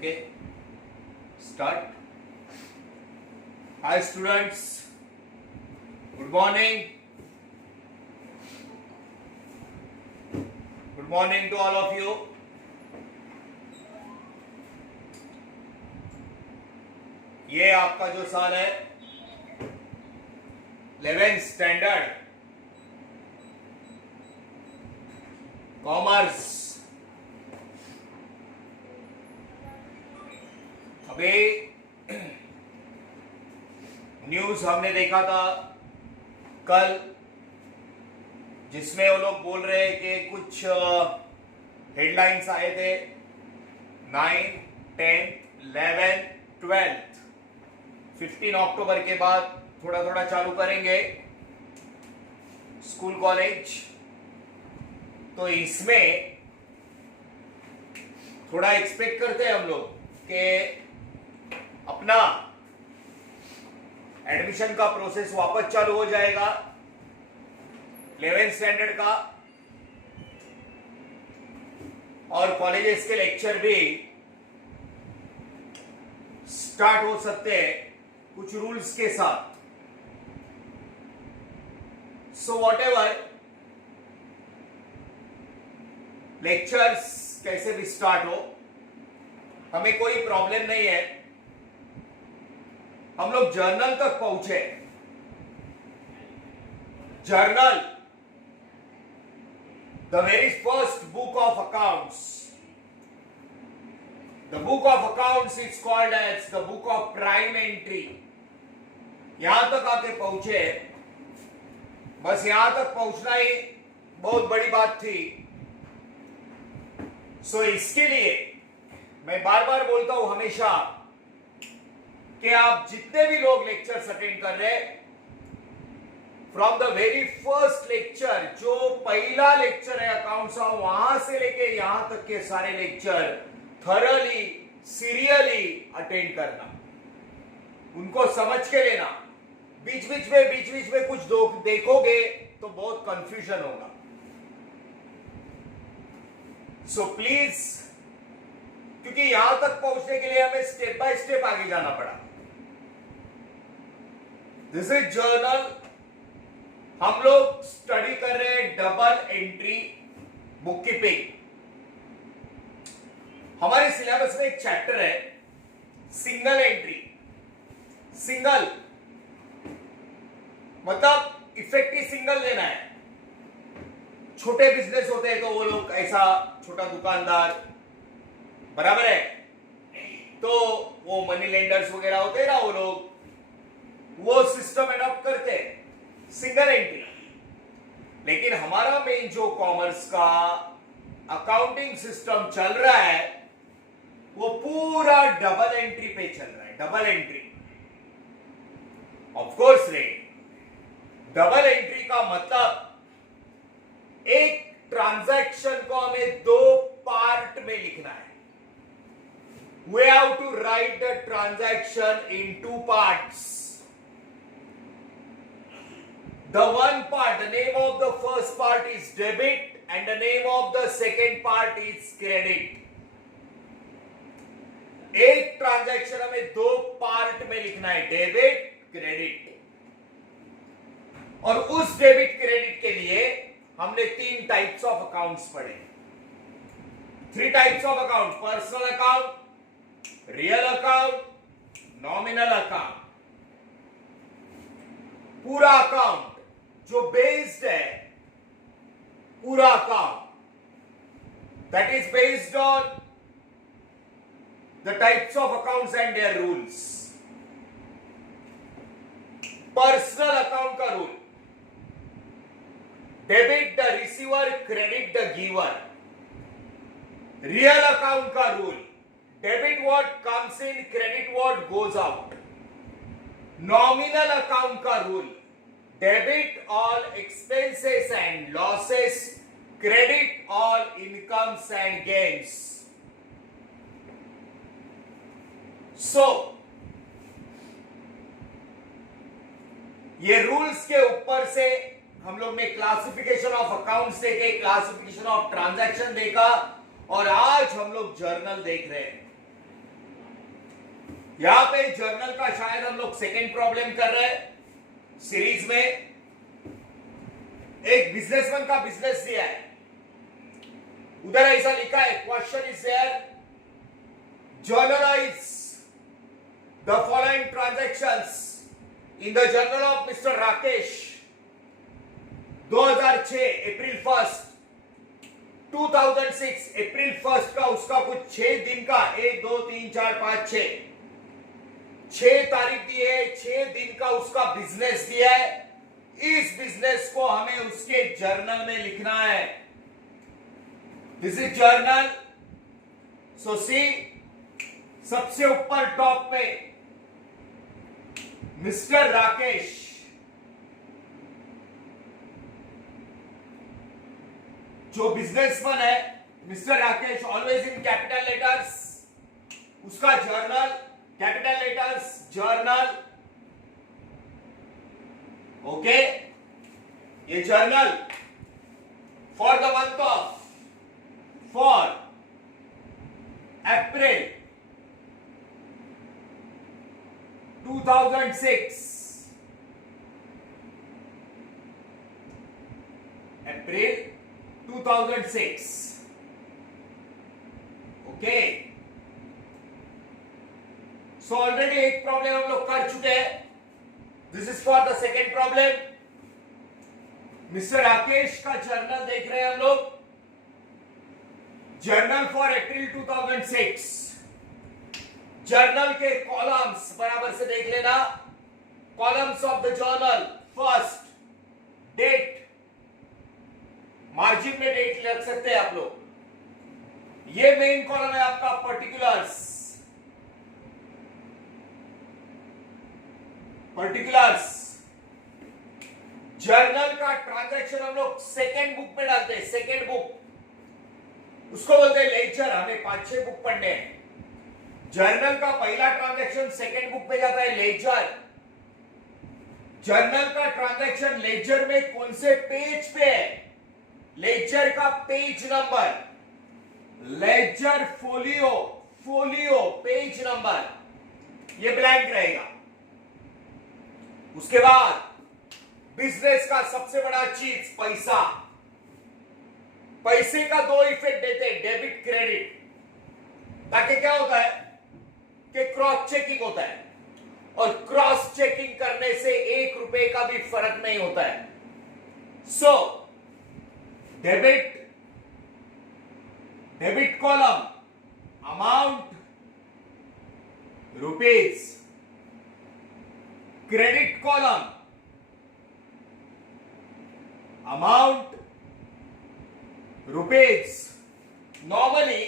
Okay, start. Hi students, good morning. Good morning to all of you. ये आपका जो साल है 11th स्टैंडर्ड कॉमर्स, अभी न्यूज हमने देखा था कल, जिसमें वो लोग बोल रहे हैं कि कुछ हेडलाइंस आए थे 9, 10, 11, 12, 15 अक्टूबर के बाद थोड़ा थोड़ा चालू करेंगे स्कूल कॉलेज। तो इसमें थोड़ा एक्सपेक्ट करते हैं हम लोग कि अपना एडमिशन का प्रोसेस वापस चालू हो जाएगा 11th स्टैंडर्ड का, और कॉलेजेस के लेक्चर भी स्टार्ट हो सकते हैं कुछ रूल्स के साथ। सो वॉट एवर लेक्चर्स कैसे भी स्टार्ट हो, हमें कोई प्रॉब्लम नहीं है। हम लोग जर्नल तक पहुंचे। Journal, the very first book of accounts, the book of accounts is called as the book of prime entry. यहां तक आके पहुंचे, बस यहां तक पहुंचना ही बहुत बड़ी बात थी। सो इसके लिए मैं बार बार बोलता हूं हमेशा कि आप जितने भी लोग लेक्चर्स अटेंड कर रहे हैं, from the very first lecture, जो पहला लेक्चर है अकाउंट्स का, वहां से लेके यहां तक के सारे लेक्चर थरली सीरियली अटेंड करना, उनको समझ के लेना। बीच बीच में कुछ देखोगे तो बहुत कंफ्यूजन होगा। सो प्लीज, क्योंकि यहां तक पहुंचने के लिए हमें स्टेप बाय स्टेप आगे जाना पड़ा। This is journal. हम लोग स्टडी कर रहे हैं डबल एंट्री बुक कीपिंग। हमारे सिलेबस में एक चैप्टर है सिंगल एंट्री। सिंगल मतलब इफेक्टिव सिंगल लेना है। छोटे बिजनेस होते हैं तो वो लोग ऐसा, छोटा दुकानदार, बराबर है, तो वो मनी लेंडर्स वगैरह होते हैं ना, वो लोग वो सिस्टम एडॉप्ट करते हैं सिंगल एंट्री। लेकिन हमारा मेन जो कॉमर्स का अकाउंटिंग सिस्टम चल रहा है वो पूरा डबल एंट्री पे चल रहा है। डबल एंट्री, ऑफ कोर्स रे, डबल एंट्री का मतलब एक ट्रांजैक्शन को हमें दो पार्ट में लिखना है। We have to write the transaction in two parts. The one part, the name of the first part is debit and the name of the second part is credit. एक transaction हमें दो part में लिखना है, debit credit. और उस debit credit के लिए हमने 3 टाइप्स ऑफ अकाउंट्स पढ़े। 3 types of account: personal account, real account, nominal account. पूरा अकाउंट जो बेस्ड है, पूरा account that is based on the types of accounts and their rules. Personal account का rule: debit the receiver, credit the giver. Real account का rule: debit what comes in, credit what goes out. Nominal account का rule: debit all expenses and losses, credit all incomes and gains. So ये rules के ऊपर से हम लोग ने classification of accounts देखे, क्लासिफिकेशन ऑफ ट्रांजैक्शन देखा, और आज हम लोग जर्नल देख रहे हैं। यहां पे जर्नल का शायद हम लोग सेकेंड प्रॉब्लम कर रहे हैं सीरीज में। एक बिजनेसमैन का बिजनेस दिया है, उधर ऐसा लिखा है, question is there, journalise the following transactions in the journal of mister Rakesh 2006 April 1 2006 April 1 का उसका कुछ 6 दिन का 1 2 3 4 5 6 तारीख दी है, 6 दिन का उसका बिजनेस दिया है। इस बिजनेस को हमें उसके जर्नल में लिखना है। This is journal. So see, सबसे ऊपर टॉप पे मिस्टर राकेश, जो बिजनेसमैन है, mister Rakesh always in capital letters, उसका journal capital letters journal. Okay, ये journal for the month of for April 2006 April 2006। Okay, so already एक प्रॉब्लम हम लोग कर चुके हैं। This is for the second problem. Mister Rakesh का जर्नल देख रहे हैं हम लोग, जर्नल फॉर अप्रैल 2006। जर्नल के कॉलम्स बराबर से देख लेना। Columns of the journal, first date, margin में डेट लग सकते हैं आप लोग। ये मेन कॉलम है आपका पर्टिकुलर्स, पर्टिकुलर्स। जर्नल का ट्रांजैक्शन हम लोग सेकेंड बुक में डालते हैं, सेकेंड बुक, उसको बोलते हैं लेजर। हमें 5-6 बुक पढ़ने हैं। जर्नल का पहला ट्रांजैक्शन सेकेंड बुक पे जाता है, लेजर। जर्नल का ट्रांजैक्शन लेजर में कौन से पेज पे है? लेजर का page number, ledger folio, folio page number, ये ब्लैंक रहेगा। उसके बाद बिजनेस का सबसे बड़ा चीज पैसा। पैसे का 2 इफेक्ट देते हैं, डेबिट क्रेडिट, ताकि क्या होता है कि क्रॉस चेकिंग होता है, और क्रॉस चेकिंग करने से 1 रुपए का भी फर्क नहीं होता है। So debit, debit column amount rupees, credit column amount rupees. Normally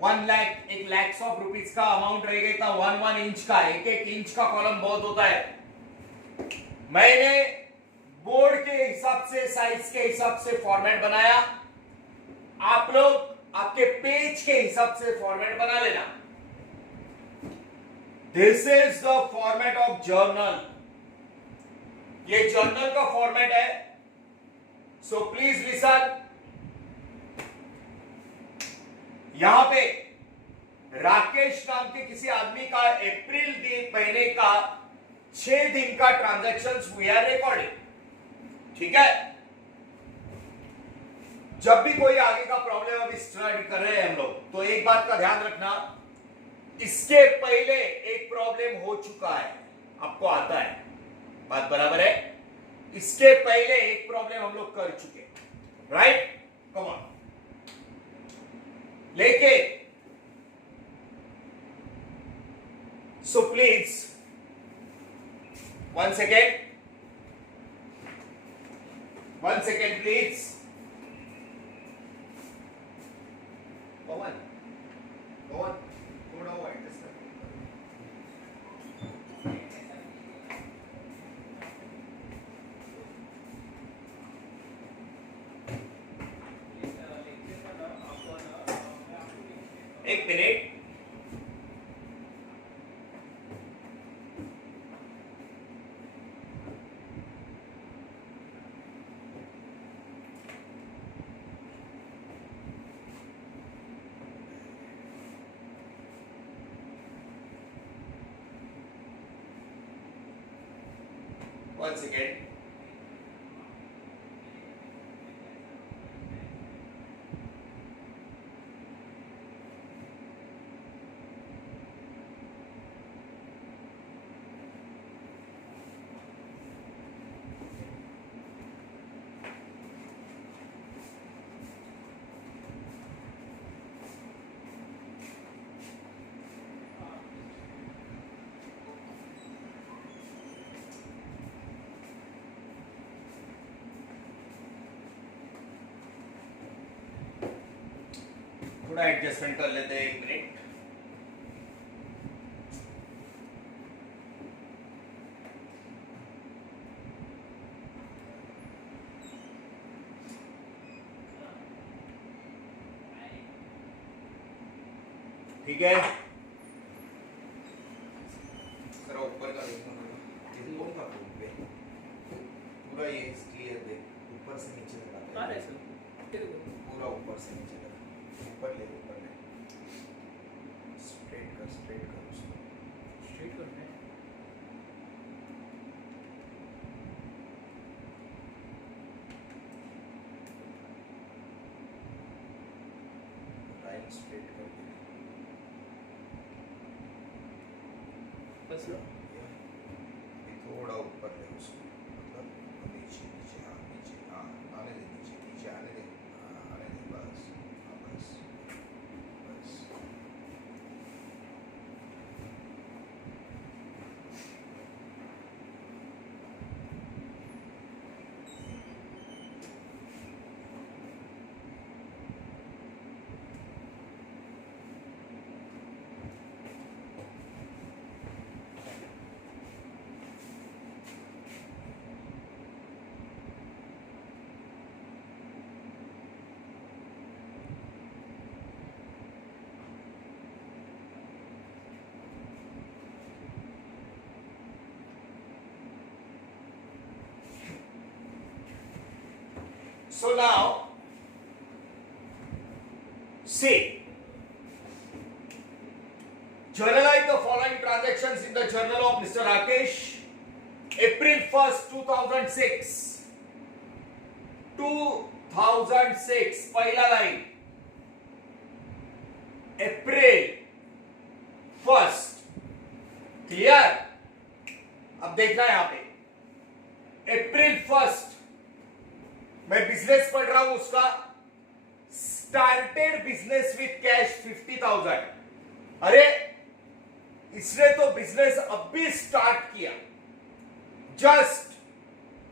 1 lakh, 1 lakh of rupees का अमाउंट रहेगा, 1 इंच का, 1 इंच का कॉलम बहुत होता है। मैंने बोर्ड के हिसाब से, साइज के हिसाब से फॉर्मेट बनाया। आप लोग आपके पेज के हिसाब से फॉर्मेट बना लेना। This is the format of journal. ये जर्नल का फॉर्मेट है। So please listen. यहां पे राकेश नाम के किसी आदमी का अप्रैल महीने का 6 दिन का ट्रांजैक्शंस हुआ है, रिकॉर्डिंग। ठीक है, जब भी कोई आगे का प्रॉब्लम अभी स्टडी कर रहे हैं हम लोग, तो एक बात का ध्यान रखना, इसके पहले एक प्रॉब्लम हो चुका है, आपको आता है, बात बराबर है। इसके पहले एक प्रॉब्लम हम लोग कर चुके, राइट? कम ऑन, लेके so please 1 second, 1 second please. Pawan थोड़ा वो एडजस्ट कर। एक मिनट, 1 सेकेंड. थोड़ा एडजस्टमेंट कर लेते हैं, 1 मिनट. ठीक है, जरा ऊपर का देखो. कौन था पूरा ये क्लियर दे, ऊपर से नीचे तक आता है. पूरा ऊपर से नीचे तक. ऊपर ले स्ट्रेट कर उसको. स्ट्रेट करना है. लाइन स्ट्रेट कर दे. बस थोड़ा ऊपर ले उसको, मतलब नीचे नीचे. हाँ नीचे, हाँ आने दे. नीचे आने दे. आने दे. बस बस बस. So now, see, journalize the following transactions in the journal of Mr. Rakesh. April 1st, 2006. 2006, पहला लाइन. April 1st. क्लियर? अब देखना है यहां पे. April 1st. मैं बिजनेस पढ़ रहा हूं उसका. Started business with cash 50,000. अरे इसने तो बिजनेस अब भी स्टार्ट किया. Just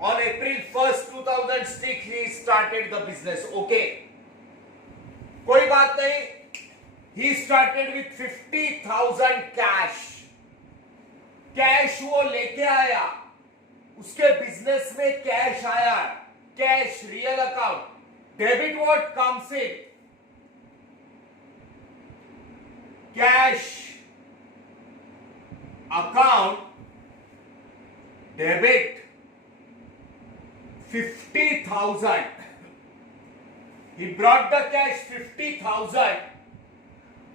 on April 1st, 2006 he started the business. Okay, कोई बात नहीं. he started with 50,000 cash. Cash वो लेके आया, उसके बिजनेस में कैश आया. Cash, real account. Debit what comes in? Cash account debit 50,000. He brought the cash 50,000.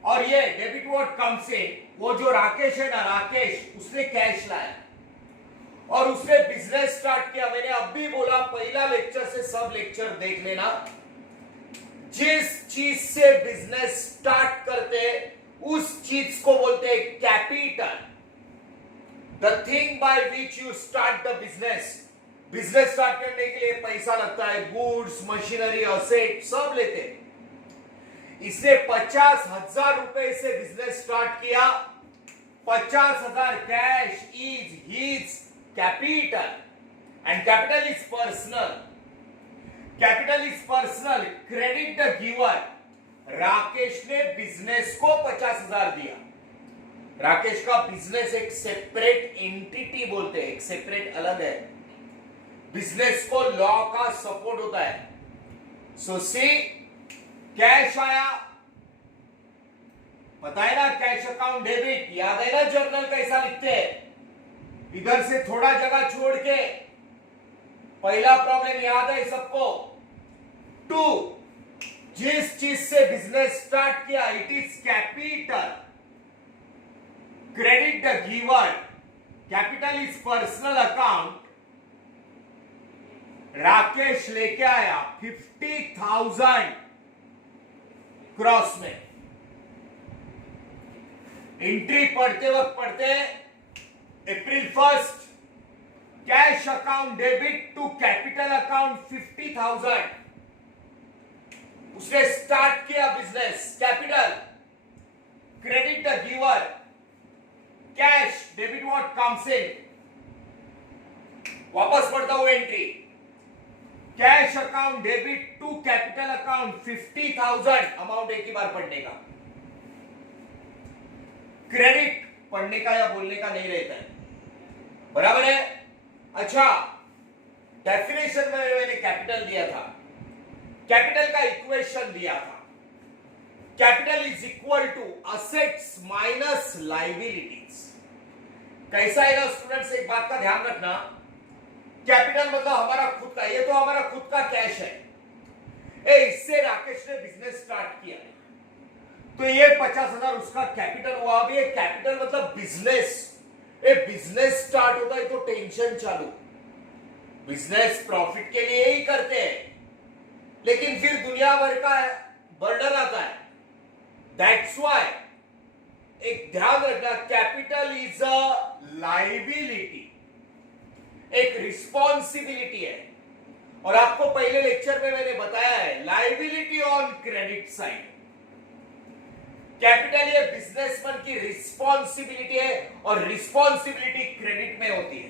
और ये डेबिट व्हाट कम्स इन, वो जो राकेश है ना, राकेश, उसने कैश लाया और उसने बिजनेस स्टार्ट किया. मैंने अब भी बोला, पहला लेक्चर से सब लेक्चर देख लेना. जिस चीज से बिजनेस स्टार्ट करते उस चीज को बोलते हैं capital. The thing by which you start the business. Business start करने के लिए पैसा लगता है. गुड्स, मशीनरी, असेट सब लेते. इसने 50,000 रुपए से बिजनेस स्टार्ट किया. 50,000 cash is his capital, and capital is personal. Capital is personal. Credit the giver. Rakesh ने बिजनेस को 50,000 दिया. राकेश का बिजनेस एक सेपरेट एंटिटी बोलते हैं, एक सेपरेट अलग है. बिजनेस को लॉ का सपोर्ट होता है. सो सी, कैश आया, पता है ना, कैश अकाउंट डेबिट. याद है ना जर्नल कैसा लिखते हैं? इधर से थोड़ा जगह छोड़ के. पहला प्रॉब्लम याद है सबको. 2, जिस चीज से बिजनेस स्टार्ट किया it is capital. Credit the giver. Capital is personal account Rakesh लेके आया 50,000 क्रॉस में। एंट्री पढ़ते वक्त पढ़ते April 1 cash account debit to capital account 50,000। उसने स्टार्ट किया business. Capital credit the giver, cash debit what comes in. वापस पढ़ता हूं entry. Cash account debit to capital account 50,000। Amount एक ही बार पढ़ने का, क्रेडिट पढ़ने का या बोलने का नहीं रहता है, बराबर है। अच्छा, डेफिनेशन में मैंने कैपिटल दिया था, कैपिटल का इक्वेशन दिया था। Capital is equal to assets minus liabilities. कैसा है ना स्टूडेंट्स, एक बात का ध्यान रखना, कैपिटल मतलब हमारा खुद का, ये तो हमारा खुद का कैश है। इससे राकेश ने बिजनेस स्टार्ट किया, तो ये 50,000 उसका कैपिटल हुआ। अभी ये कैपिटल मतलब बिजनेस। बिजनेस स्टार्ट होता है तो टेंशन चालू। बिजनेस प्रॉफिट के लिए ही करते हैं, लेकिन फिर दुनिया भर का बर्डन आता है। दैट्स व्हाई एक ध्यान रखना, कैपिटल इज अ लाइबिलिटी, एक रिस्पॉन्सिबिलिटी है। और आपको पहले लेक्चर में मैंने बताया है, liability on credit side. Capital ये बिजनेसमैन की रिस्पॉन्सिबिलिटी है और रिस्पॉन्सिबिलिटी क्रेडिट में होती है।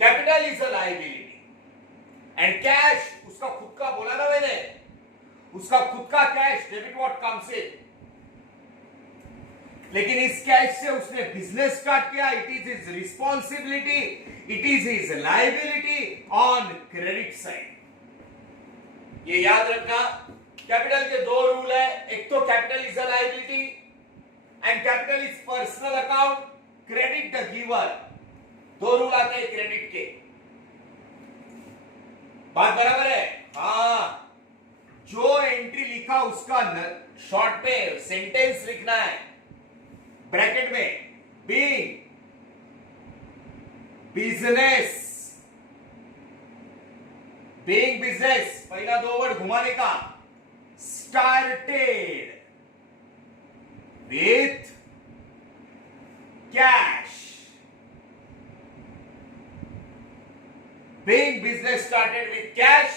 Capital is a liability and cash उसका खुद का, बोला ना मैंने, उसका खुद का कैश डेबिट व्हाट कम्स इन। लेकिन इस कैश से उसने बिजनेस स्टार्ट किया। It is his responsibility, it is his liability on credit side. ये याद रखना, कैपिटल के दो रूल है। एक तो capital is a liability and capital is personal account, credit the giver. दो रूल आते हैं क्रेडिट के। बात बराबर है? हाँ, जो एंट्री लिखा उसका शॉर्ट पे सेंटेंस लिखना है ब्रैकेट में। बीइंग बिजनेस, बीइंग बिजनेस, पहला दो वर्ड घुमाने का। Started with cash. Being business started with cash.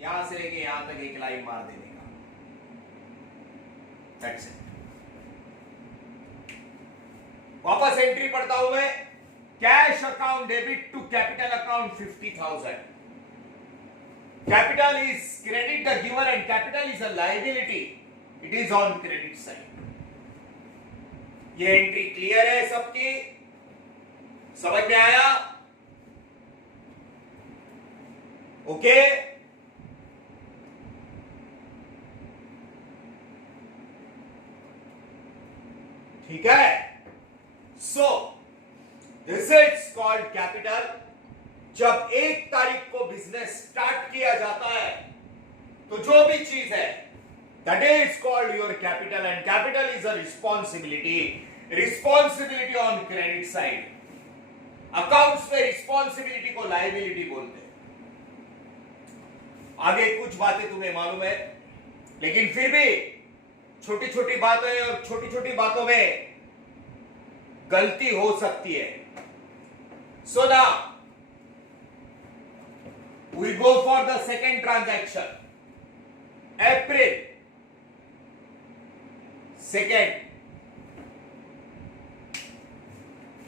यहां से लेके यहां तक एक लाइन मार देने का। That's it. वापस एंट्री पढ़ता हूं मैं। Cash account debit to capital account 50,000. Capital is credit the giver and capital is a liability. It is on credit side. ये एंट्री क्लियर है सबकी? समझ में आया? ओके? ठीक है? So, this is called capital. जब 1 तारीख को बिजनेस स्टार्ट किया जाता है तो जो भी चीज है that is called your capital and capital is a responsibility. Responsibility on credit side. Accounts में रिस्पॉन्सिबिलिटी को लायबिलिटी बोलते हैं। आगे कुछ बातें तुम्हें मालूम है, लेकिन फिर भी छोटी छोटी बातें और छोटी छोटी बातों में गलती हो सकती है। So now we go for the second transaction. April 2nd,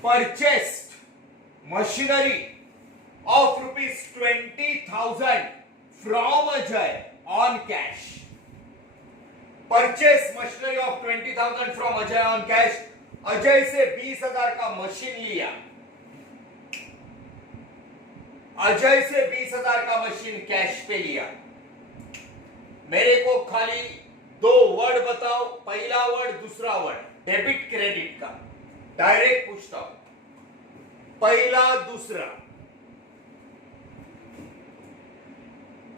purchased machinery of rupees 20,000 from Ajay on cash. Purchase machinery of 20,000 from Ajay on cash. Ajay से 20,000 का मशीन लिया। अजय से 20,000 का मशीन कैश पे लिया। मेरे को खाली 2 वर्ड बताओ, पहला वर्ड दूसरा वर्ड डेबिट क्रेडिट का। डायरेक्ट पूछता हूं, पहला दूसरा।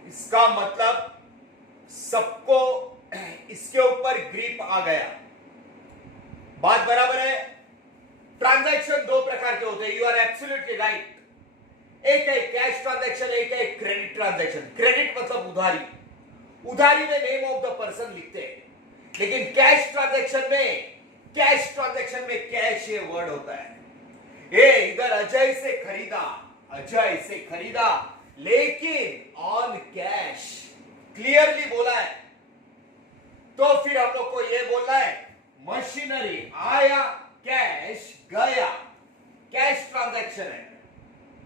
इसका मतलब सबको इसके ऊपर ग्रिप आ गया। बात बराबर है? ट्रांजैक्शन 2 प्रकार के होते हैं। You are absolutely right. एक है कैश ट्रांजैक्शन, एक है क्रेडिट ट्रांजैक्शन। क्रेडिट मतलब उधारी, उधारी में नेम ऑफ द पर्सन लिखते हैं, लेकिन कैश ट्रांजैक्शन में कैश ये वर्ड होता है। ये इधर अजय से खरीदा लेकिन ऑन कैश, क्लियरली बोला है। तो फिर हम लोग को ये बोलना है मशीनरी आया कैश गया, कैश ट्रांजैक्शन है।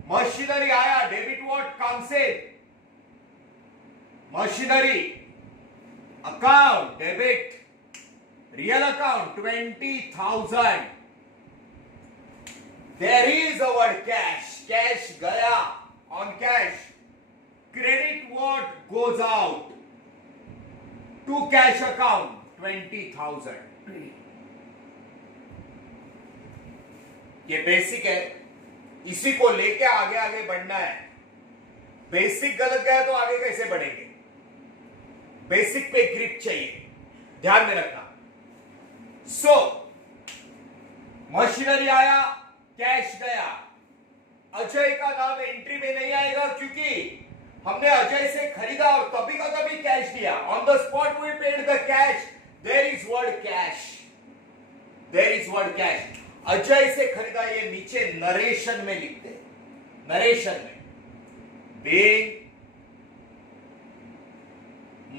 मशीनरी आया, debit what comes in, machinery account debit, real account 20,000, there is a word cash गया on cash, credit what goes out to cash account 20,000। ये बेसिक है, इसी को लेके आगे आगे बढ़ना है। बेसिक गलत गया तो आगे कैसे बढ़ेंगे? बेसिक पे ग्रिप चाहिए, ध्यान में रखना। सो मशीनरी आया, कैश गया। अजय का नाम एंट्री में नहीं आएगा क्योंकि हमने अजय से खरीदा और तभी का तभी कैश दिया। On the spot we paid the cash, there is word cash, Ajay से खरीदा, ये नीचे नरेशन में लिखते हैं, नरेशन में। Being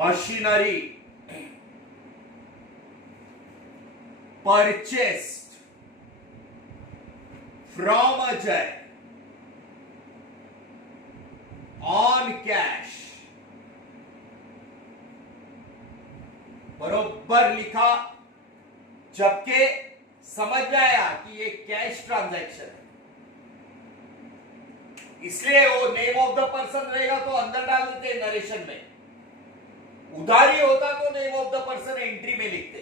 machinery purchased from Ajay on cash, बरोबर लिखा, जबकि समझ में आया कि ये कैश ट्रांजैक्शन है, इसलिए वो नेम ऑफ द पर्सन रहेगा तो अंदर डाल देते नरेशन में। उधारी होता तो name of the person entry में लिखते।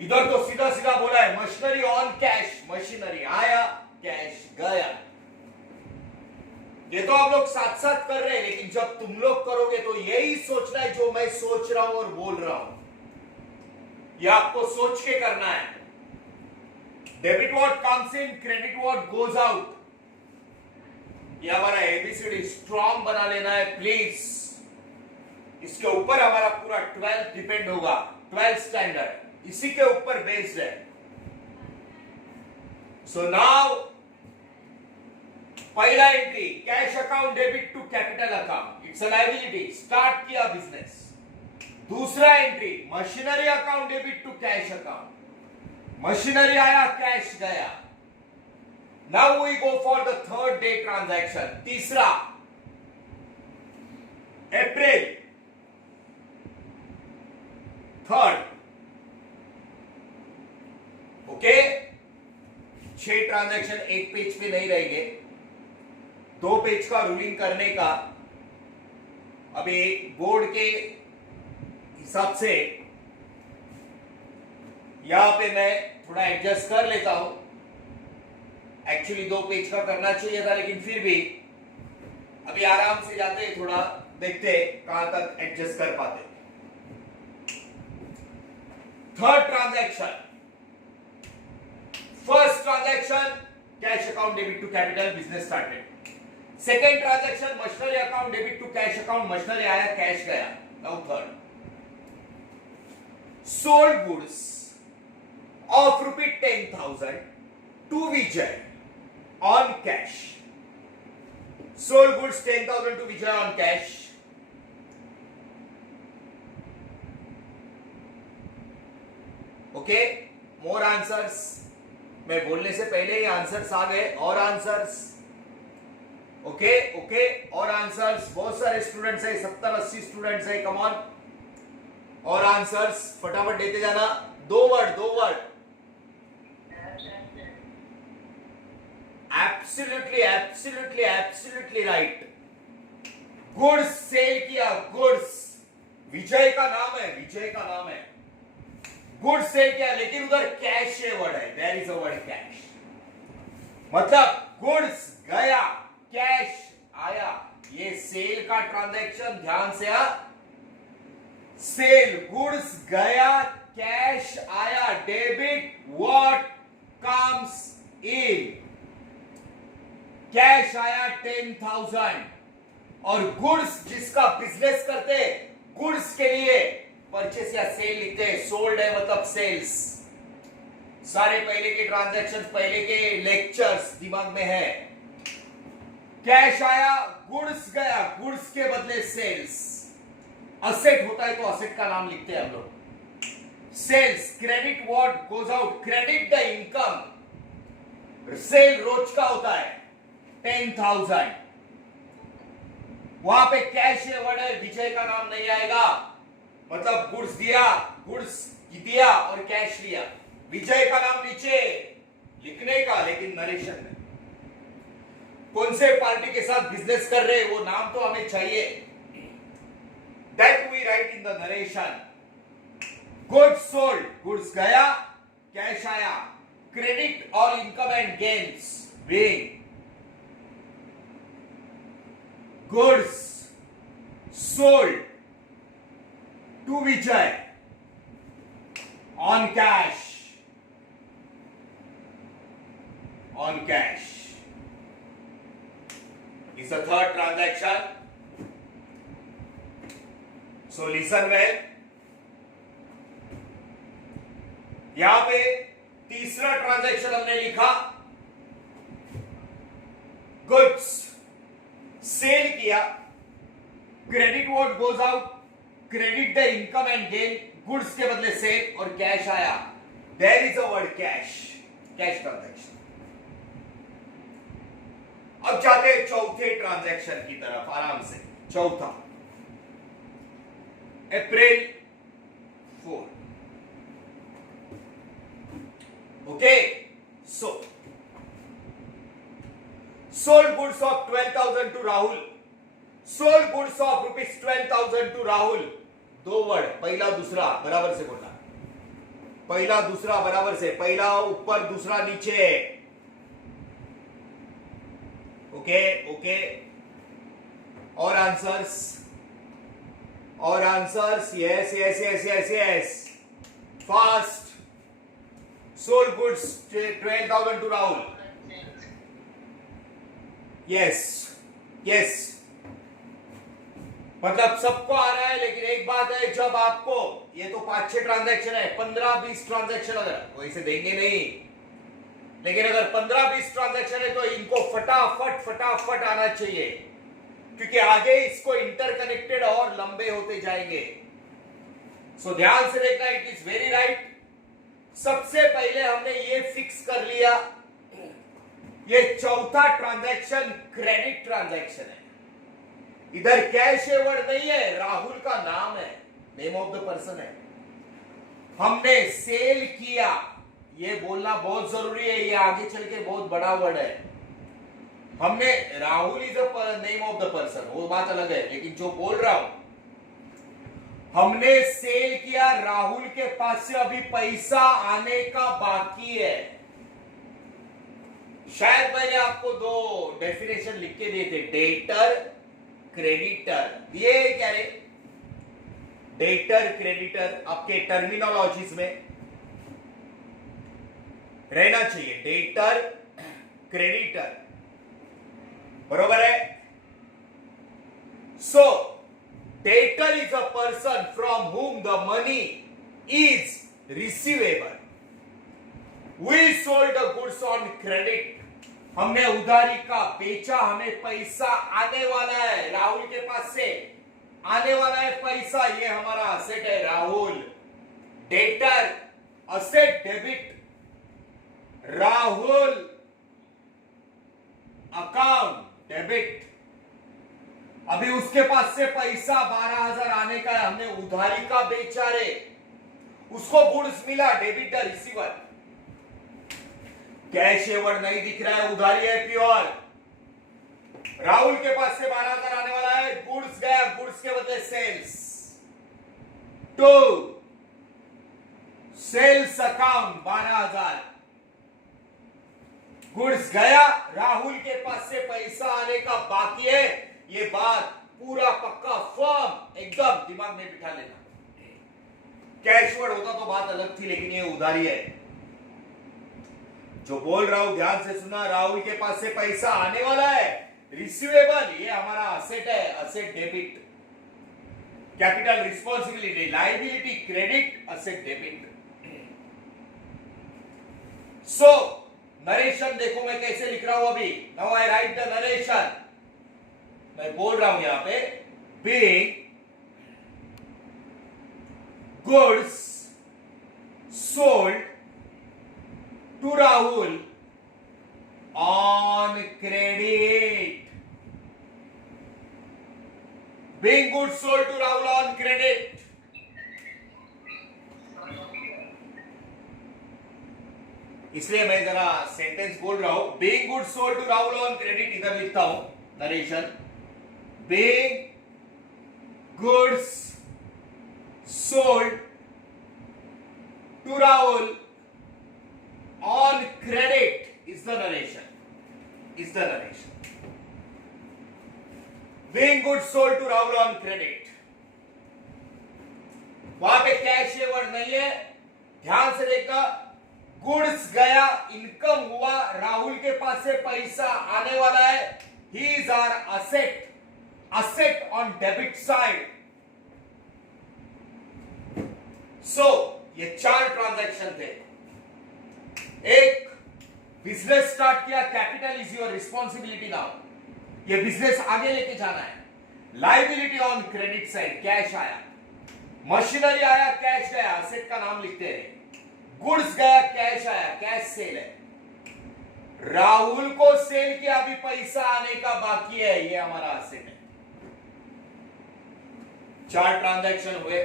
इधर तो सीधा सीधा बोला है मशीनरी ऑन कैश, मशीनरी आया कैश गया। ये तो आप लोग साथ साथ कर रहे हैं, लेकिन जब तुम लोग करोगे तो यही सोचना है जो मैं सोच रहा हूं और बोल रहा हूं, ये आपको सोच के करना है। Debit what comes in, credit what goes out, ये हमारा एबीसीडी स्ट्रॉन्ग बना लेना है प्लीज। इसके ऊपर हमारा पूरा 12th डिपेंड होगा, 12th स्टैंडर्ड इसी के ऊपर बेस्ड है। सो नाउ पहला entry cash account debit to capital account, it's a liability, start किया बिजनेस। दूसरा entry machinery account debit to cash account, machinery आया कैश गया। Now we go for the third day transaction, तीसरा April 3rd, okay. 6 transaction एक page पे नहीं रहेंगे, 2 page का रूलिंग करने का। अभी बोर्ड के हिसाब से यहां पे मैं थोड़ा एडजस्ट कर लेता हूं। एक्चुअली 2 पेज का करना चाहिए था, लेकिन फिर भी अभी आराम से जाते हैं, थोड़ा देखते हैं कहां तक एडजस्ट कर पाते। Third transaction, first transaction cash account debit to capital, business started. Second transaction machinery account debit to cash account, machinery आया कैश गया। Now third, sold goods of ₹10,000 to Vijay on cash. Sold goods 10,000 to Vijay on cash. Okay, more answers, मैं बोलने से पहले ही answers आ गए। और आंसर्स, ओके ओके, और आंसर्स, बहुत सारे स्टूडेंट्स है, 70-80 स्टूडेंट्स है, कम ऑन। और आंसर्स फटाफट देते जाना। 2 word, absolutely right. Goods sale किया, गुड्स, विजय का नाम है, गुड्स सेल किया, लेकिन उधर कैश ये वर्ड है, there is a word cash, मतलब गुड्स गया कैश आया। ये सेल का ट्रांजैक्शन, ध्यान से सेल, गुड्स गया कैश आया, debit what comes in. Cash आया 10,000 और गुड्स जिसका बिजनेस करते गुड्स के लिए परचेस या सेल लिखते हैं, सोल्ड है मतलब सेल्स। सारे पहले के ट्रांजैक्शंस, पहले के लेक्चर्स दिमाग में है। कैश आया, गुड्स गया, गुड्स के बदले सेल्स। असेट होता है तो असेट का नाम लिखते हैं हम लोग। Sales, credit what goes out, credit the income. Sale रोज का होता है 10,000। वहां पे कैश है वर्ड है, विजय का नाम नहीं आएगा। मतलब गुड्स दिया, गुड्स दिया और कैश लिया, विजय का नाम नीचे लिखने का, लेकिन नरेशन में कौन से पार्टी के साथ बिजनेस कर रहे वो नाम तो हमें चाहिए। That we write in the narration. Goods sold, goods गया, कैश आया, credit all income and gains being goods sold to Vijay on cash, on cash is the third transaction. So listen well. यहां पे तीसरा transaction हमने लिखा, goods sale किया, credit what goes out, credit the income and gain, goods के बदले sale और cash आया। There is a word cash, cash transaction. अब जाते हैं चौथे ट्रांजैक्शन की तरफ आराम से। चौथा अप्रैल 4। Okay, so sold goods of 12,000 to Rahul, sold goods of rupees 12,000 to Rahul. दो वर्ड, पहला दूसरा बराबर से बोलना, पहला दूसरा बराबर से, पहला ऊपर दूसरा नीचे। ओके ओके, और आंसर्स, और answers, yes yes yes yes yes, fast. Sold goods 12,000 to Rahul, yes yes, मतलब सबको आ रहा है। लेकिन एक बात है, जब आपको ये तो 5-6 ट्रांजैक्शन है, 15-20 ट्रांजैक्शन अगर वैसे देंगे नहीं, लेकिन अगर 15-20 ट्रांजैक्शन है तो इनको फटाफट फटाफट आना चाहिए, क्योंकि आगे इसको इंटरकनेक्टेड और लंबे होते जाएंगे। सो ध्यान से देखना, इट इज वेरी राइट। सबसे पहले हमने ये फिक्स कर लिया, ये चौथा ट्रांजैक्शन क्रेडिट ट्रांजैक्शन है। इधर कैश वर्ड नहीं है, राहुल का नाम है, नेम ऑफ द पर्सन है। हमने सेल किया, ये बोलना बहुत जरूरी है, ये आगे चल के बहुत बड़ा वर्ड है। हमने, Rahul is a name of the person, वो बात अलग है, लेकिन जो बोल रहा हूं, हमने सेल किया, राहुल के पास से अभी पैसा आने का बाकी है। शायद मैंने आपको दो डेफिनेशन लिख के दिए थे, डेटर क्रेडिटर, दिए क्या रे? डेटर क्रेडिटर आपके टर्मिनोलॉजीज में रहना चाहिए, डेटर क्रेडिटर, बरोबर है। So debtor is a person from whom the money is receivable. We sold the goods on credit, हमने उधारी का बेचा, हमें पैसा आने वाला है, राहुल के पास से आने वाला है पैसा, ये हमारा असेट है Rahul. Debtor asset debit, Rahul account debit. अभी उसके पास से पैसा 12,000 आने का है, हमने उधारी का बेचा रे, उसको गुड्स मिला, debit the receiver. Cash word नहीं दिख रहा है, उधारी है प्योर। राहुल के पास से 12,000 आने वाला है, गुड्स गया, गुड्स के बदले sales. To sales account 12,000, goods गया, राहुल के पास से पैसा आने का बाकी है। ये बात पूरा पक्का फर्म एकदम दिमाग में बिठा लेना। कैश वर्ड होता तो बात अलग थी, लेकिन ये उधारी है। जो बोल रहा हूं ध्यान से सुना, राहुल के पास से पैसा आने वाला है, रिसीवेबल, ये हमारा असेट है, asset debit, capital responsibility, liability credit, asset debit. So narration देखो मैं कैसे लिख रहा हूं अभी, now I write the narration. मैं बोल रहा हूं यहां पे, being goods sold to Rahul on credit, being goods sold to Rahul on credit. इसलिए मैं जरा सेंटेंस बोल रहा हूं, being goods sold to Rahul on credit, इधर लिखता हूं narration, being goods sold to Rahul on credit is the narration, is the narration. Being goods sold to Rahul on credit. वहां पे कैश ये वर्ड नहीं है, ध्यान से देखना, गुड्स गया, इनकम हुआ, राहुल के पास से पैसा आने वाला है, he is our asset, asset on debit side. So ये 4 ट्रांजैक्शन थे। एक, बिजनेस स्टार्ट किया, capital is your responsibility now, ये बिजनेस आगे लेके जाना है। Liability on credit side, cash आया, मशीनरी आया, कैश गया, असेट का नाम लिखते हैं, गुड्स गया, कैश आया, कैश सेल है, राहुल को सेल किया, अभी पैसा आने का बाकी है, ये हमारा असेट है। 4 ट्रांजैक्शन हुए,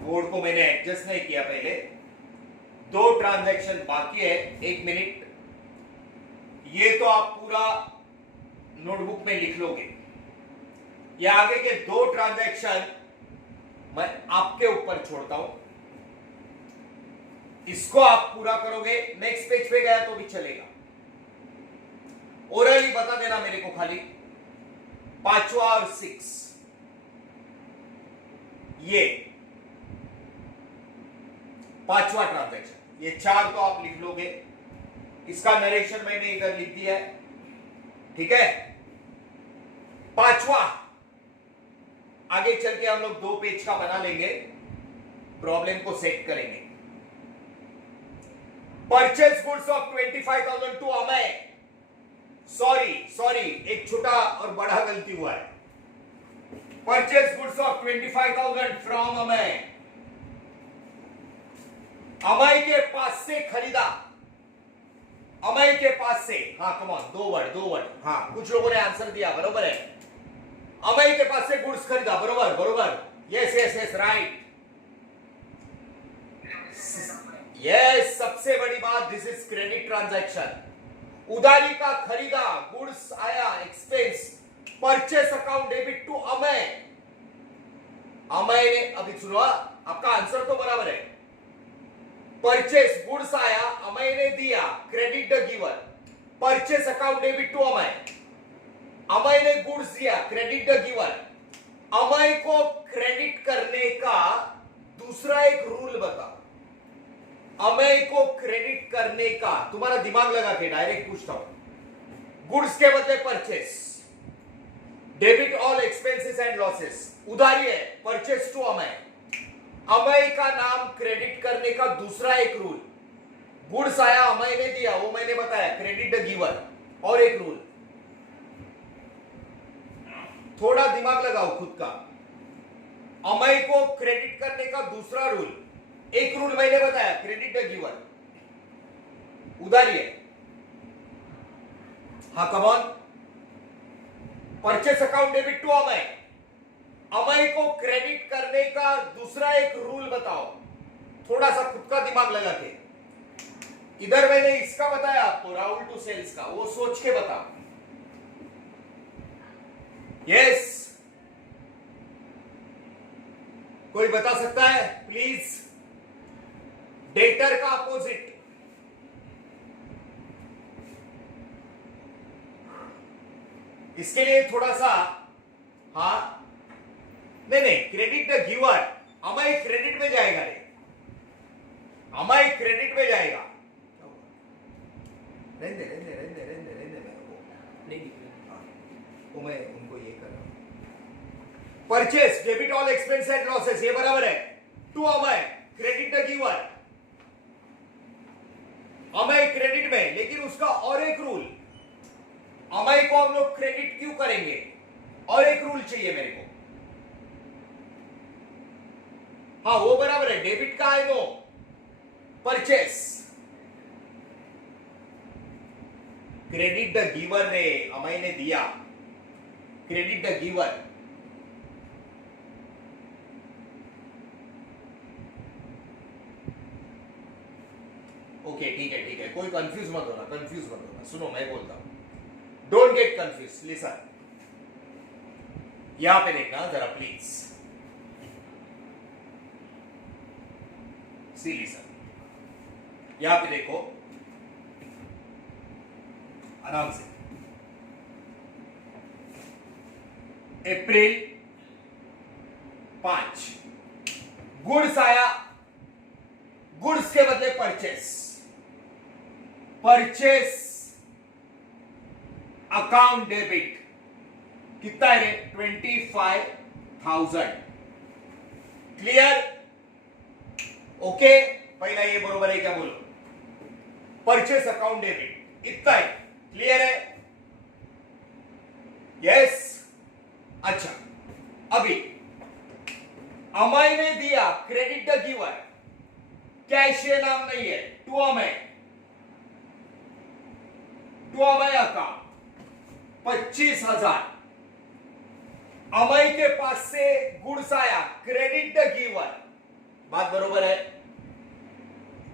बोर्ड को मैंने एडजस्ट नहीं किया पहले, 2 ट्रांजैक्शन बाकी है। 1 मिनट, ये तो आप पूरा नोटबुक में लिख लोगे, ये आगे के 2 ट्रांजैक्शन मैं आपके ऊपर छोड़ता हूं, इसको आप पूरा करोगे, नेक्स्ट पेज पे गया तो भी चलेगा। ओरली बता देना मेरे को खाली, 5वां और 6, ये 5वां ट्रांजैक्शन, ये 4 तो आप लिख लोगे, इसका नरेशन मैंने इधर लिख दिया है, ठीक है। 5वां आगे चल के हम लोग 2 पेज का बना लेंगे, प्रॉब्लम को सेट करेंगे। Purchase goods of 25,000 to Amay, sorry एक छोटा और बड़ा गलती हुआ है। Purchase goods of 25,000 from Amay, Amay के पास से खरीदा, अमय के पास से, हाँ कम ऑन, 2 वर्ड, हाँ कुछ लोगों ने आंसर दिया, बरोबर है, अमय के पास से गुड्स खरीदा, बरोबर, यस राइट, यस। सबसे बड़ी बात, दिस इज क्रेडिट ट्रांजैक्शन, उधारी का खरीदा, गुड्स आया, expense, purchase account debit to Amay, Amay ने, अभी सुनो आपका आंसर तो बराबर है, परचेस गुड्स आया, अमय ने दिया, credit the giver, purchase account debit to Amay, Amay ने गुड्स दिया, क्रेडिट द गिवर। अमय को क्रेडिट करने का दूसरा एक रूल बताओ, अमय को क्रेडिट करने का, तुम्हारा दिमाग लगा के डायरेक्ट पूछता हूं, गुड्स के बदले purchase, debit all expenses and losses, उधारी है, परचेस टू अमय, अमय का नाम क्रेडिट करने का दूसरा एक रूल, गुड्स आया, अमय ने दिया, वो मैंने बताया, क्रेडिट द गिवर, और एक रूल, थोड़ा दिमाग लगाओ खुद का, अमय को क्रेडिट करने का दूसरा रूल, एक रूल मैंने बताया, क्रेडिट द गिवर, उधारी है, हाँ come on, purchase account debit to Amay, Amay को क्रेडिट करने का दूसरा एक रूल बताओ, थोड़ा सा खुद का दिमाग लगा के। इधर मैंने इसका बताया आपको, राहुल टू सेल्स का, वो सोच के बताओ। यस, कोई बता सकता है प्लीज? डेटर का अपोजिट, इसके लिए थोड़ा सा, हाँ नहीं, credit the giver, Amay credit में जाएगा रे, अमय क्रेडिट में जाएगा, रहने मैं वो नहीं दिख रहा। हाँ, वो मैं उनको ये कर रहा हूं। Purchase debit all expense and losses, ये बराबर है to Amay credit the giver. Amay credit में, लेकिन उसका और एक रूल, अमय को हम लोग क्रेडिट क्यों करेंगे, और एक रूल चाहिए मेरे को। हाँ वो बराबर है, डेबिट का है no, purchase credit the giver ने, अमय ने दिया, क्रेडिट द गिवर। ओके ठीक है, कोई कंफ्यूज मत होना, सुनो मैं बोलता हूं, डोंट गेट कंफ्यूज, लिसन। यहां पे देखना जरा प्लीज, सी लिसन, यहां पे देखो आराम से। अप्रैल 5 गुड्स आया, गुड्स के बदले परचेस अकाउंट डेबिट कितना है 25,000। क्लियर? ओके, पहला ये बरोबर है क्या बोलो, परचेस अकाउंट डेबिट इतना है, क्लियर है? यस। अच्छा, अभी अमय ने दिया क्रेडिट द गिवर, कैश ये नाम नहीं है, टू अमय अकाउंट 25,000। अमय के पास से गुड्स आया, क्रेडिट द गिवर, बात बरोबर है?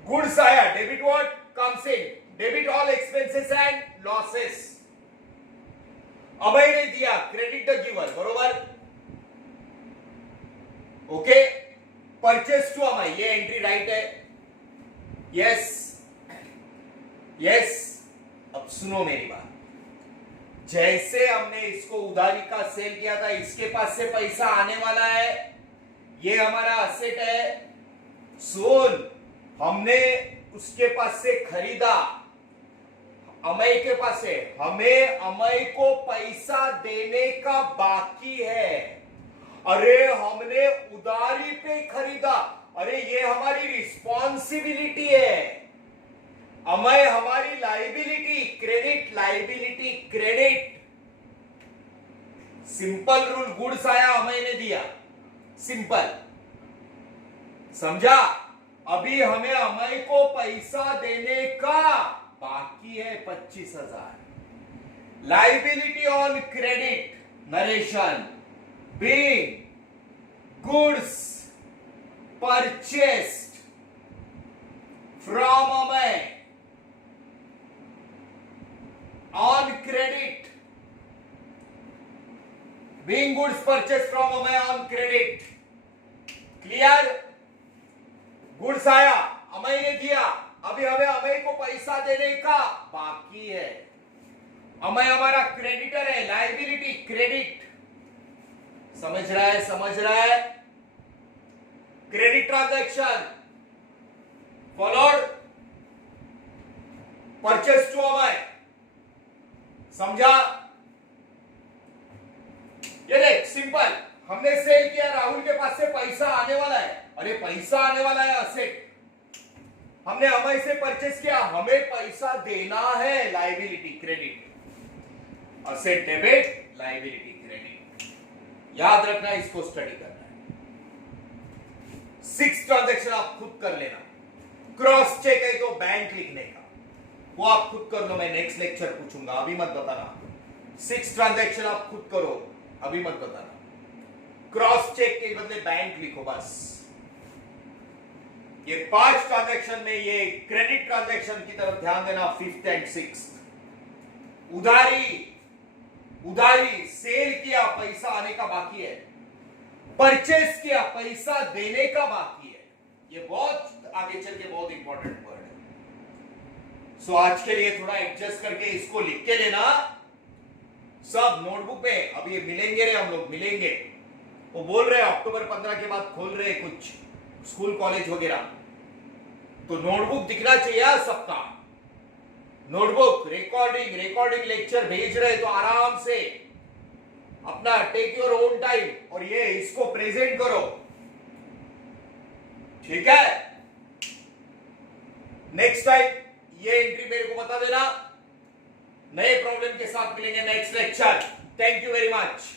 गुड्स आया, debit what comes in, debit all expenses and losses. Amay ने दिया क्रेडिट द गिवर, बरोबर? ओके, परचेस टू अमय, ये एंट्री राइट है? Yes yes. अब सुनो मेरी बात, जैसे हमने इसको उधारी का सेल किया था, इसके पास से पैसा आने वाला है, ये हमारा असेट है। सुन, हमने उसके पास से खरीदा, अमय के पास से, हमें अमय को पैसा देने का बाकी है। अरे हमने उधारी पे खरीदा, अरे ये हमारी रिस्पॉन्सिबिलिटी है। अमय हमारी liability, credit liability credit. Simple rule, goods आया अमय ने दिया, सिंपल, समझा? अभी हमें अमय को पैसा देने का बाकी है 25,000। Liability on credit narration being goods purchased from Amay on credit, being goods purchased from Amay on credit। Clear? Goods आया, अमय ने दिया, अभी हमें अमय को पैसा देने का बाकी है। अमय हमारा क्रेडिटर है, लाइबिलिटी क्रेडिट। समझ रहा है? Credit transaction followed, purchase to Amay, समझा? ये देख सिंपल, हमने सेल किया, राहुल के पास से पैसा आने वाला है, अरे पैसा आने वाला है, असेट। हमने अमय से परचेस किया, हमें पैसा देना है, liability credit. Asset debit, liability credit. याद रखना, इसको स्टडी करना है। 6 ट्रांजैक्शन आप खुद कर लेना। क्रॉस चेक है तो बैंक लिखने का, वो आप खुद कर लो, मैं नेक्स्ट लेक्चर पूछूंगा, अभी मत बताना। 6 ट्रांजैक्शन आप खुद करो, अभी मत बताना। क्रॉस चेक के बदले बैंक लिखो बस। ये 5 ट्रांजैक्शन में ये क्रेडिट ट्रांजैक्शन की तरफ ध्यान देना, 5th एंड 6th। उधारी सेल किया, पैसा आने का बाकी है। परचेस किया, पैसा देने का बाकी है। ये बहुत आगे चल के बहुत इंपॉर्टेंट वर्ड है। सो आज के लिए थोड़ा एडजस्ट करके इसको लिख के लेना सब नोटबुक पे। अब ये मिलेंगे रे, हम लोग मिलेंगे। वो बोल रहे हैं अक्टूबर 15 के बाद खोल रहे कुछ स्कूल कॉलेज वगैरह, तो नोटबुक दिखना चाहिए सबका। नोटबुक रिकॉर्डिंग लेक्चर भेज रहे तो आराम से अपना टेक योर ओन टाइम और ये इसको प्रेजेंट करो, ठीक है। नेक्स्ट टाइम ये एंट्री मेरे को बता देना। नए प्रॉब्लम के साथ मिलेंगे next lecture. Thank you very much.